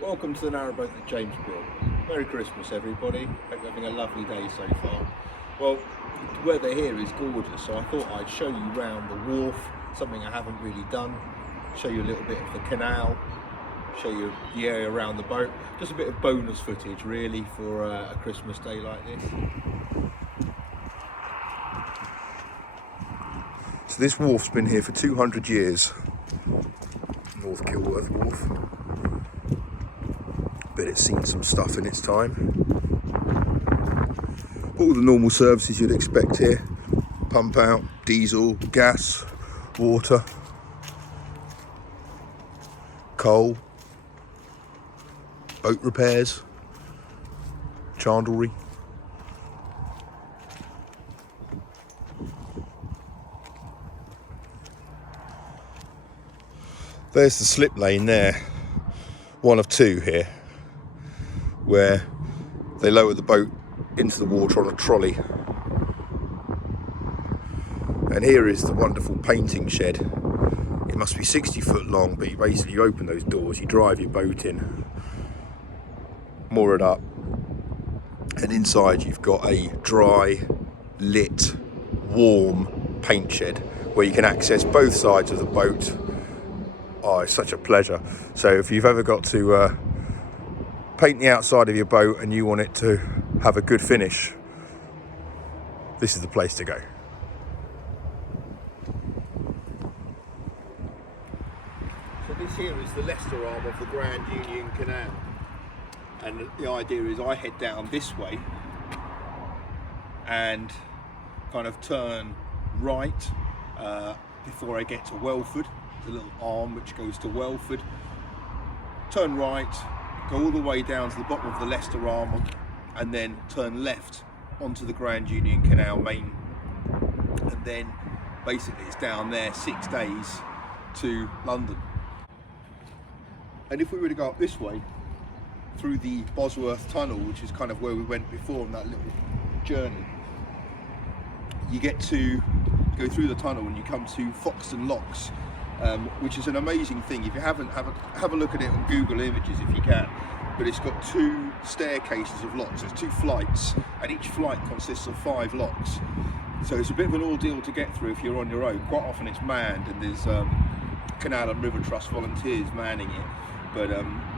Welcome to the Narrowboat that James built. Merry Christmas everybody, hope you're having a lovely day so far. Well, the weather here is gorgeous, so I thought I'd show you around the wharf, something I haven't really done, show you a little bit of the canal, show you the area around the boat, just a bit of bonus footage really for a Christmas day like this. So this wharf's been here for 200 years, North Kilworth Wharf. But it's seen some stuff in its time. All the normal services you'd expect here: pump out, diesel, gas, water, coal, boat repairs, chandlery. There's the slip lane there, one of two here, where they lower the boat into the water on a trolley. And here is the wonderful painting shed. It must be 60 foot long, but you basically open those doors, you drive your boat in, moor it up, and inside you've got a dry, lit, warm paint shed where you can access both sides of the boat. Oh, it's such a pleasure. So if you've ever got to paint the outside of your boat and you want it to have a good finish, this is the place to go. So this here is the Leicester arm of the Grand Union Canal, and the idea is I head down this way and kind of turn right before I get to Welford. There's a little arm which goes to Welford, turn right, go all the way down to the bottom of the Leicester arm, and then turn left onto the Grand Union Canal main, and then basically it's down there 6 days to London. And if we were to go up this way through the Bosworth Tunnel, which is kind of where we went before on that little journey, you get to go through the tunnel and you come to Foxton Locks, which is an amazing thing. If you haven't, have a look at it on Google Images if you can. But it's got 2 staircases of locks. There's 2 flights, and each flight consists of 5 locks. So it's a bit of an ordeal to get through if you're on your own. Quite often it's manned, and there's Canal and River Trust volunteers manning it. But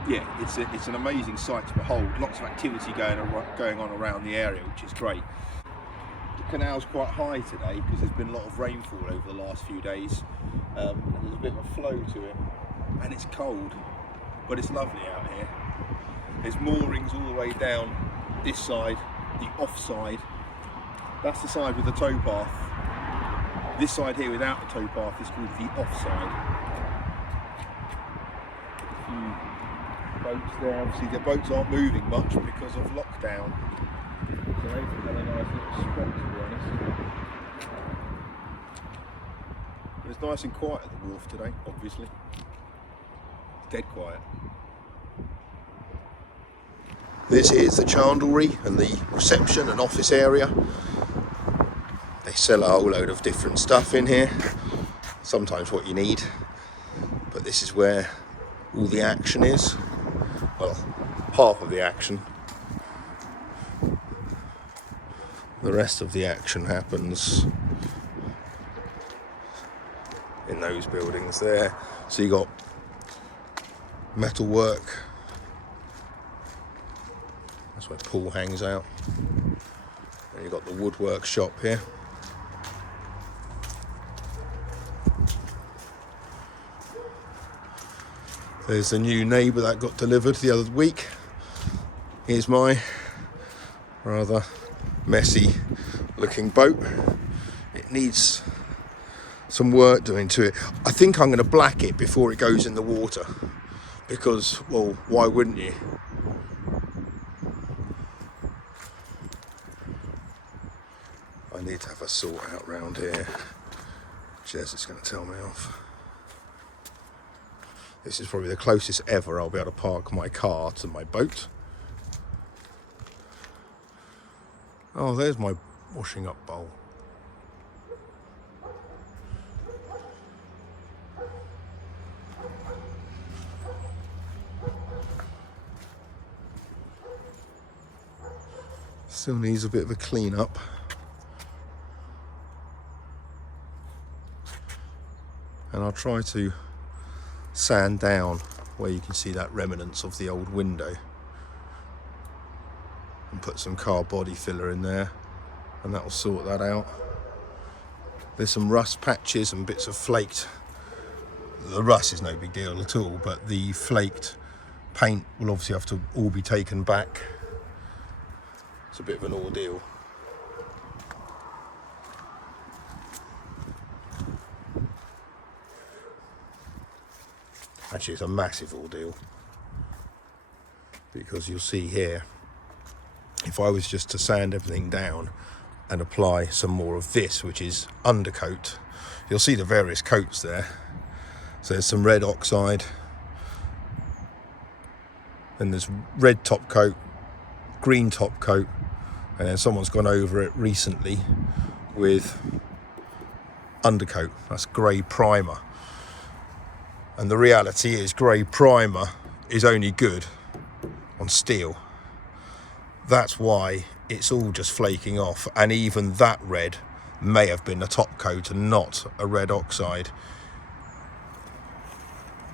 yeah, it's an amazing sight to behold. Lots of activity going on around the area, which is great. The canal's quite high today because there's been a lot of rainfall over the last few days, and there's a bit of a flow to it, and it's cold, but it's lovely out here. There's moorings all the way down this side, the off side. That's the side with the towpath. This side here without the towpath is called the off side. A few boats there. Obviously the boats aren't moving much because of lockdown. So they've had a nice little spot, to be honest. But it's nice and quiet at the wharf today, obviously. It's dead quiet. This is the chandlery and the reception and office area. They sell a whole load of different stuff in here, sometimes what you need, but this is where all the action is. Well, half of the action. The rest of the action happens in those buildings there. So you got metal work. That's where Paul hangs out. And you've got the woodwork shop here. There's the new neighbour that got delivered the other week. Here's my rather messy looking boat. It needs some work doing to it. I think I'm going to black it before it goes in the water because, well, why wouldn't you? I need to have a sort out round here. Jez is going to tell me off. This is probably the closest ever I'll be able to park my car to my boat. Oh, there's my washing up bowl. Still needs a bit of a clean up. And I'll try to sand down where you can see that remnants of the old window and put some car body filler in there, and that will sort that out. There's some rust patches and bits of flaked. The rust is no big deal at all, but the flaked paint will obviously have to all be taken back. It's a bit of an ordeal. Actually, it's a massive ordeal, because you'll see here, if I was just to sand everything down and apply some more of this, which is undercoat, you'll see the various coats there. So there's some red oxide, then there's red top coat, green top coat, and then someone's gone over it recently with undercoat. That's grey primer. And the reality is, grey primer is only good on steel. That's why it's all just flaking off, and even that red may have been a top coat and not a red oxide.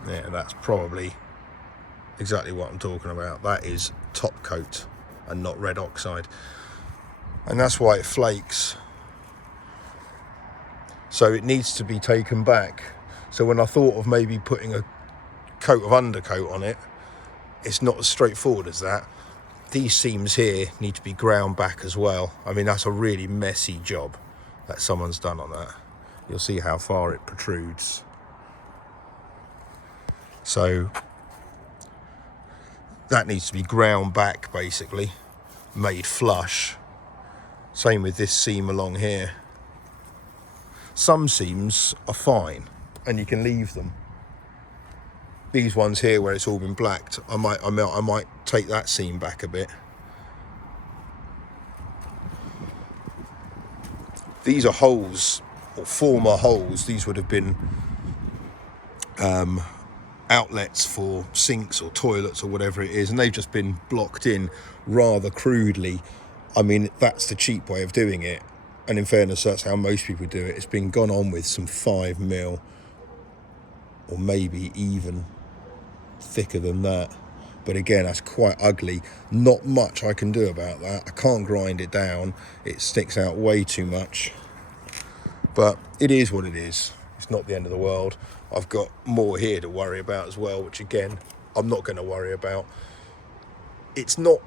Yeah, that's probably exactly what I'm talking about. That is top coat and not red oxide, and that's why it flakes. So it needs to be taken back. So when I thought of maybe putting a coat of undercoat on it, it's not as straightforward as that. These seams here need to be ground back as well. I mean, that's a really messy job that someone's done on that. You'll see how far it protrudes. So that needs to be ground back, basically, made flush. Same with this seam along here. Some seams are fine and you can leave them. These ones here where it's all been blacked, I might take that seam back a bit. These are holes, or former holes. These would have been outlets for sinks or toilets or whatever it is, and they've just been blocked in rather crudely. I mean, that's the cheap way of doing it, and in fairness, that's how most people do it. It's been gone on with some 5mm, or maybe even thicker than that. But again, that's quite ugly. Not much I can do about that. I can't grind it down. It sticks out way too much. But it is what it is. It's not the end of the world. I've got more here to worry about as well, which again, I'm not going to worry about. It's not,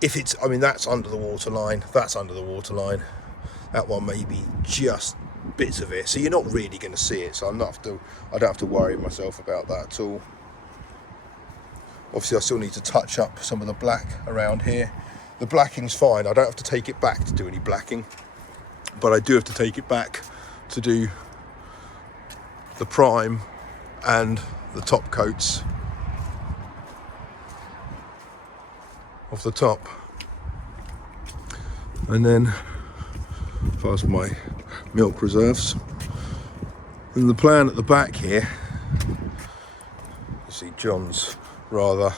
if it's, I mean, that's under the waterline. That's under the waterline. That one may be just bits of it. So you're not really going to see it. So I don't have to worry myself about that at all. Obviously, I still need to touch up some of the black around here. The blacking's fine. I don't have to take it back to do any blacking, but I do have to take it back to do the prime and the top coats off the top. And then, as far as my milk reserves, and the plan at the back here, you see John's rather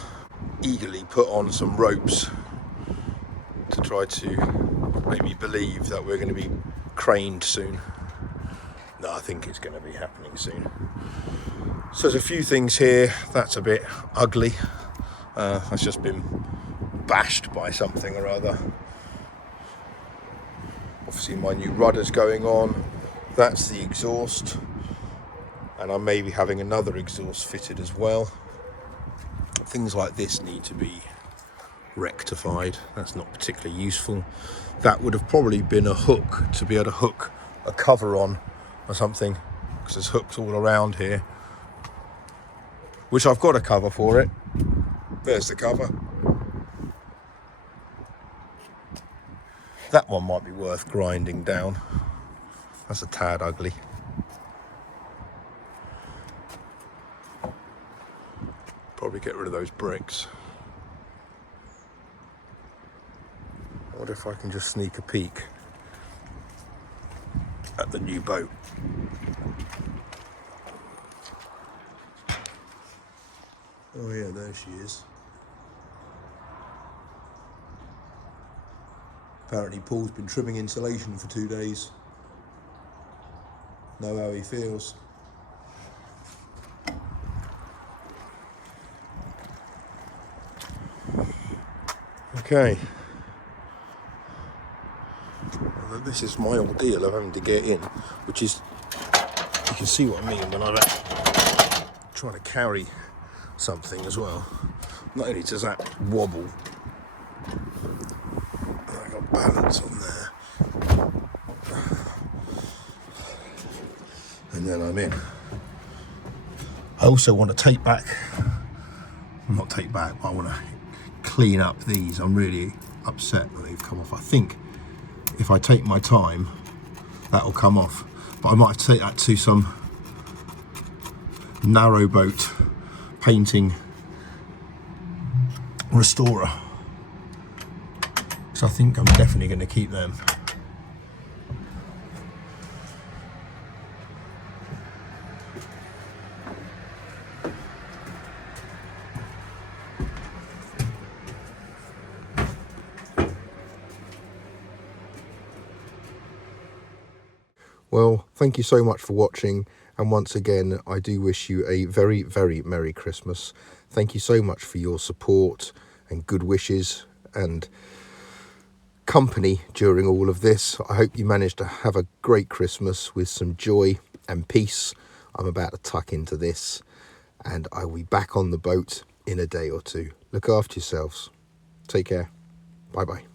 eagerly put on some ropes to try to make me believe that we're going to be craned soon. No, I think it's going to be happening soon. So there's a few things here that's a bit ugly. That's just been bashed by something or other. Obviously my new rudder's going on. That's the exhaust, and I may be having another exhaust fitted as well. Things like this need to be rectified. That's not particularly useful. That would have probably been a hook to be able to hook a cover on or something, because there's hooks all around here, which I've got a cover for it. There's the cover. That one might be worth grinding down. That's a tad ugly. Probably get rid of those bricks. I wonder if I can just sneak a peek at the new boat. Oh yeah, there she is. Apparently Paul's been trimming insulation for 2 days. Know how he feels. Okay. Well, this is my ordeal of having to get in, which is, you can see what I mean when I'm trying to carry something as well. Not only does that wobble, I got balance on there, and then I'm in. I also want to take back, not take back, but I want to clean up these. I'm really upset that they've come off. I think if I take my time, that'll come off, but I might have to take that to some Narrowboat painting restorer. So I think I'm definitely going to keep them. Well, thank you so much for watching, and once again I do wish you a very, very Merry Christmas. Thank you so much for your support and good wishes and company during all of this. I hope you managed to have a great Christmas with some joy and peace. I'm about to tuck into this, and I will be back on the boat in a day or two. Look after yourselves. Take care. Bye bye.